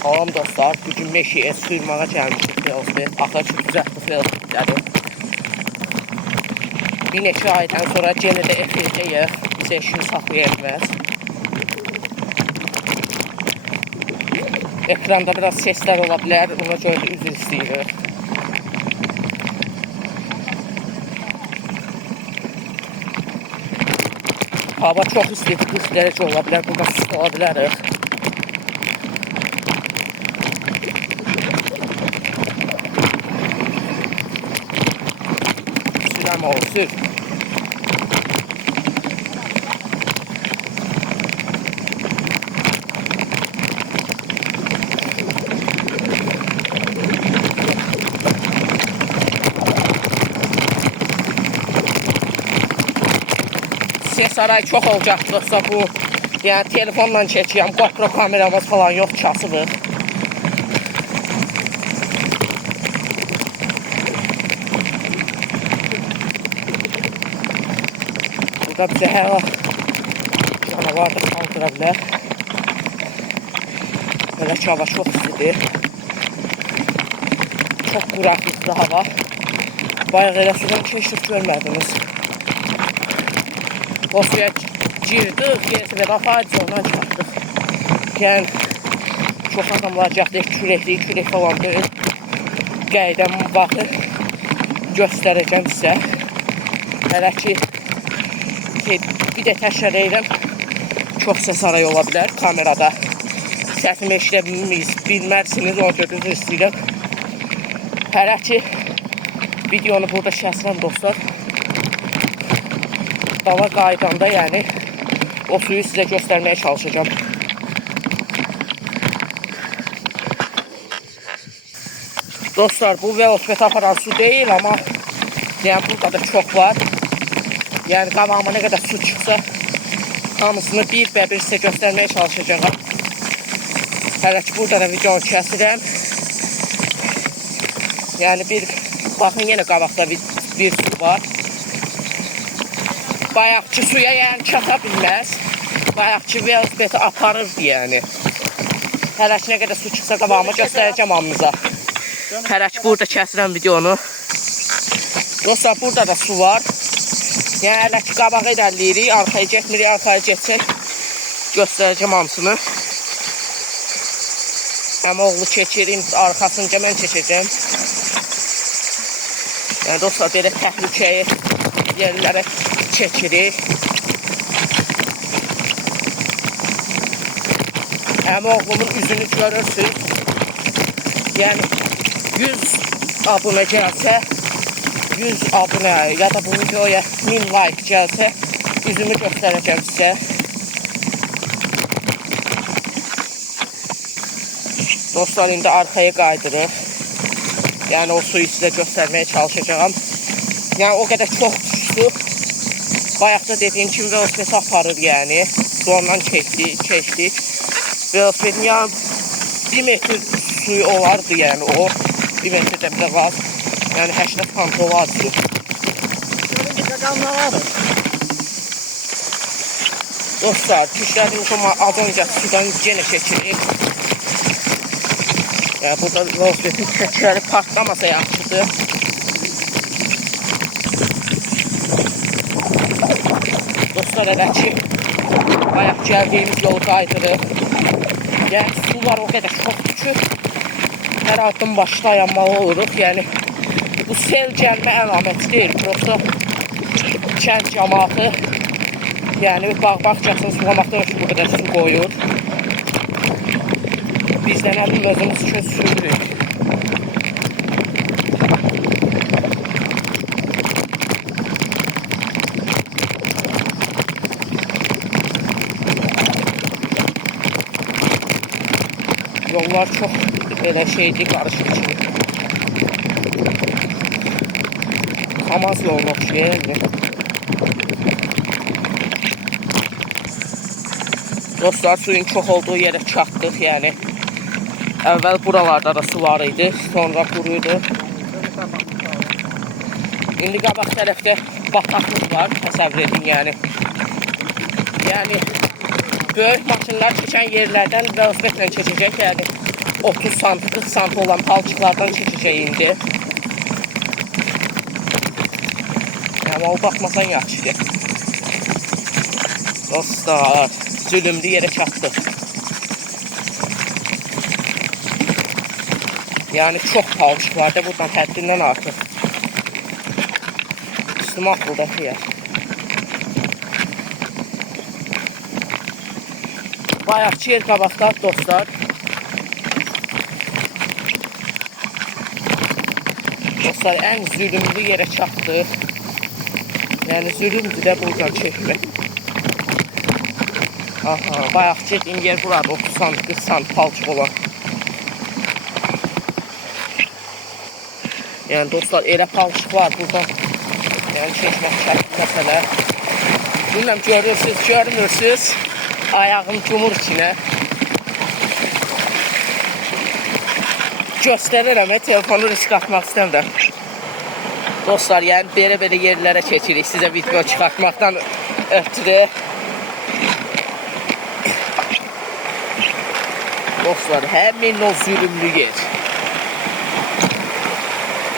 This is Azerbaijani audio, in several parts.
Salam dostlar, bugün meşəyə suyurmağa gəlmişik velosiped. Axır ki, düzəltdik velosipedləri. Bir neçə aydan sonra yenə də efirdəyik. Bizə işini saxlaya bilməz. Ekranda biraz seslər ola bilər, ona görə də üzr istəyirik. Hava çox istidir, 40 dərəcə ola bilər, burada sıxıla bilərik. Sürəm ol, sür. Ses arayı çox olacaq dostlar bu. Yəni telefonla çəkiyəm, GoPro kameramız falan yox, kasıbıq. Burada bizə hər canavar da qaldıra bilər. Belə ki, hava çox istidir. Çox quraqlıqlı hava. Bayaq eləsədən keşif görmədiniz. Bosuya girdik, yersə və faiz ondan çıxartdıq. Yəni, çox adam olacaqdır, külək falan deyil. Qəydən vaxtı göstərəcəm sizə. Hələ ki, bir də təşər edirəm, çox səs arayı ola bilər kamerada. Səsimi eşidə bilmərsiniz, o görə üzr istəyirəm. Hələ ki, videonu burada kəsirəm dostlar. Dala qaydanda, yəni, o suyu sizə göstərməyə çalışacağım. Dostlar, bu velosiped aparan su deyil, amma yəni, burada da çox var. Yəni, qabağıma nə qədər su çıxsa, hamısını bir sizə göstərməyə çalışacağım. Hələ ki, burada da videonu kəsirəm. Yəni, baxın, yenə qabaqda bir su var. Bayaqçı suya yəni çata bilməz. Bayaqçı velosipedi aparırdı yəni. Hələ ki, nə qədər su çıxsa qabağıma göstərəcəm hamınıza. Hələ ki, burada kəsirəm videonu. Dostlar, burada da su var. Yəni, hələ ki, qabağa irəliyirik, arxaya getmirik, arxaya getsək göstərəcəm hamısını. Həm oğlu keçirin, arxasınca mən keçəcəm. Yəni, dostlar, belə təhlükəyi yerlərə çəkirik. Həm oğlumun üzünü görürsünüz. Yəni, 100 abunə gəlsə, 100 abunə ya da bu videoya 1000 like gəlsə, üzümü göstərəcəm sizə. Dostlar, indi arxaya qaydırıq. Yəni, o suyu sizə göstərməyə çalışacağım. Yəni, o qədər çox su. Bayaqda dediyim kimi velosipedi aparır, yəni. Ondan keçdik. Velosipedin yəni 1 metr suyu olardı, yəni o. 1 metrdə bir də var. Yəni 80 kant olardı su. Görün qaqamla varır. Dostlar, düşlədim ki, az öncə sudan yenə keçirib. Yəni, burada velosipedin kökləri partlamasa yaxşıdır. Dostlar, elə ki, bayaq gəldiyimiz yolu qaydırıq. Yəni, sular o qədər çoxdur ki, hər addım başı dayanmalı oluruq. Yəni, bu sel gəlmə əlaməti deyil. Prosto kənd cəmaatı, yəni, bağ-bağçasını sulamaqdan ötürü bu qədər su qoyur. Biz də nəlim özümüz üçün sürürük. Yollar çox belə şeydir, qarışıq kimi. Kamaz yoluna oxşayır. Dostlar, suyun çox olduğu yerə çatdıq, yəni. Əvvəl buralarda da su var idi, sonra quruydu. İndi qabaq tərəfdə bataqlıq var, təsəvvür edin, yəni. Yəni, böyük maşınlar keçən yerlərdən velosipedlə keçəcək, yəni 30 sant, 40 sant olan palçıqlardan keçəcək indi. Yəni, o baxmasan yaxşıdır. Dostlar, zülümlü yerə çatdıq. Yəni, çox palçıq var da buradan həddindən artıq. Üstümə atıldı yer. Bayaqçı yer qabaqda dostlar. Dostlar, ən zülümlü yerə çatdıq. Yəni, zülümdür də buradan çəkmək. Aha, bayaqçı yer burada 30 sant, 40 sant palçıq olan. Yəni, dostlar, elə palçıq var buradan. Yəni, çəkmək çətin məsələ. Bilməm, görürsünüz, görmürsünüz. Ayağım cumur içinə. Göstərirəm, telefonu risk atmaq istəmirəm. Dostlar, yəni belə-belə yerlərə keçirik sizə video çıxartmaqdan ötürü. Dostlar, həmin o zülümlü yer.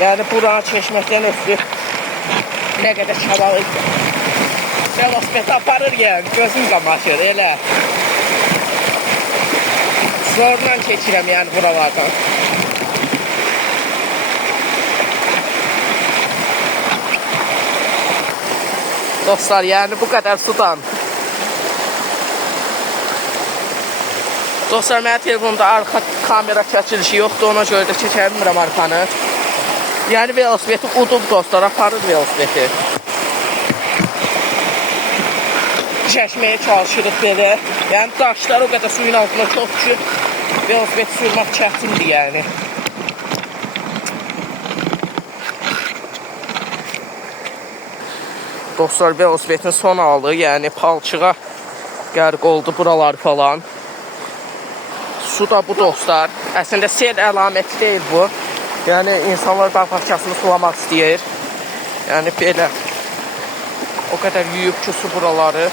Yəni, buranı keçməkdən ötürü nə qədər çabalıyıq. Velosiped aparır yəni, gözüm qamaşır, elə. Zorla keçirəm yəni buralardan. Dostlar, yəni bu qədər sudan. Dostlar, mənim telefonumda arxa kamera çəkilişi yoxdur, ona görə də çəkə bilmirəm arxanı. Yəni velosipedi udub dostlar, aparır velosipedi. Çəkməyə çalışırıq belə. Yəni daşlar o qədər suyun altında çox ki, velosiped sürmək çətindir yəni. Dostlar, velosipedin son halı, yəni palçığa qərq oldu buralar falan. Su da bu dostlar. Əslində sel əlaməti deyil bu. Yəni insanlar bağ bahçəsini sulamaq istəyir. Yəni belə. O qədər yuyub ki su buraları.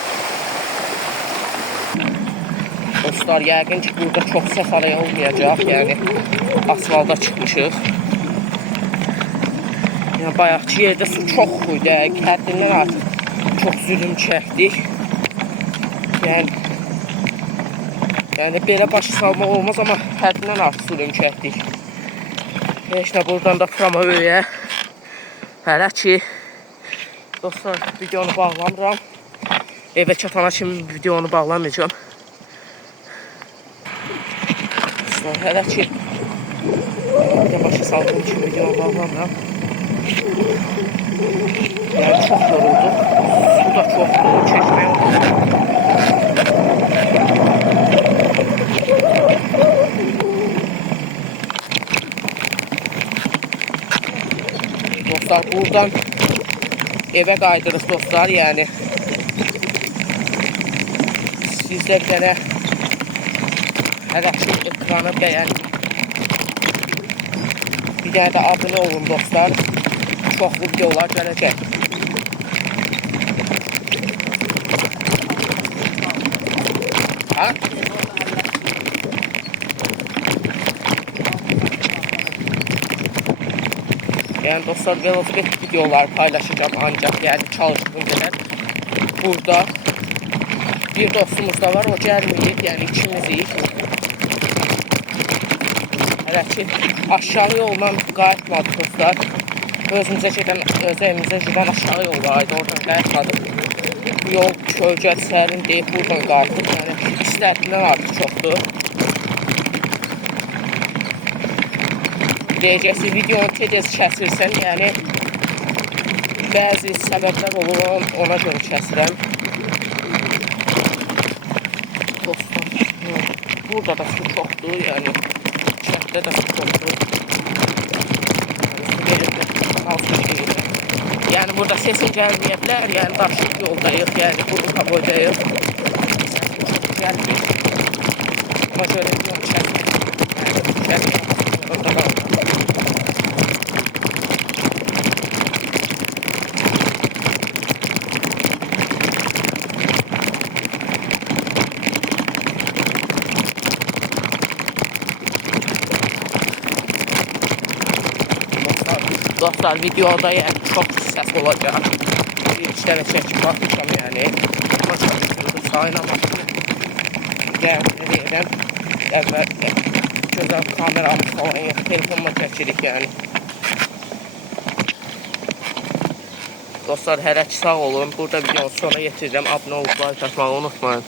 Dostlar, yəqin ki burada çox səfalay olmayacaq. Yəni asfalda çıxmışıq. Yəni bayaqçı yerdə su çox xuydu. Həddindən artıq çox zülüm çəkdik. Yəni belə başı salmaq olmaz, amma həddindən artıq zülüm çəkdik. Heç nə buradan da Prama öyə. Hələ ki dostlar, videonu bağlamıram. Evə çatana kimi videonu bağlamayacağım. Dostlar, hələ ki başa saldığım kimi videonu bağlamıram. Yəni çox yoruldu. Su da çoxdur, çəkməyə oldu. Dostlar, buradan evə qaydırıq dostlar, yəni sizdə bir dənə hələ ki ekranı bəyənin, bir dənə də abunə olun dostlar, çoxlu videolar gələcək. Ha? Yəni dostlar, velosiped videolar paylaşacağım ancaq, yəni çalışdığım qədər. Burada bir dostumuz da var, o gəlməyib, yəni ikimiziyik. Hələ ki aşağı yolla qayıtmadı dostlar. Öz evimizə gedən aşağı yol vardı, oradan qayıtmadı. Bu yol kölgəd, sərin deyib, buradan qayıtdıq. Yəni istədiyindən artıq çoxdur. Deyəcəksiniz, videonu tez kəsirsən, yəni bəzi səbəblər olur, ona görə kəsirəm. Dostlar, burada da su çoxdur, yəni kənddə də su çoxdur. Yəni burada sesin gəlməyə bilər, yəni daşlıq yoldayıq, yəni quru boydayıq. Gəldik. Ona görə videonu kəsirəm. Orada qalır. Dostlar, videoda yəni çox səs olacaq. Bir iki dənə çəkib baxmışam yəni. Başa düşürdüm, sayınamasın. Yəni, deyirəm, əvvəl gözəl kameramız falan yox, telefonla çəkirik yəni. Dostlar, hələ ki sağ olun. Burada videonun sonuna yetirəcəm. Abunə olub, like atmağı unutmayın.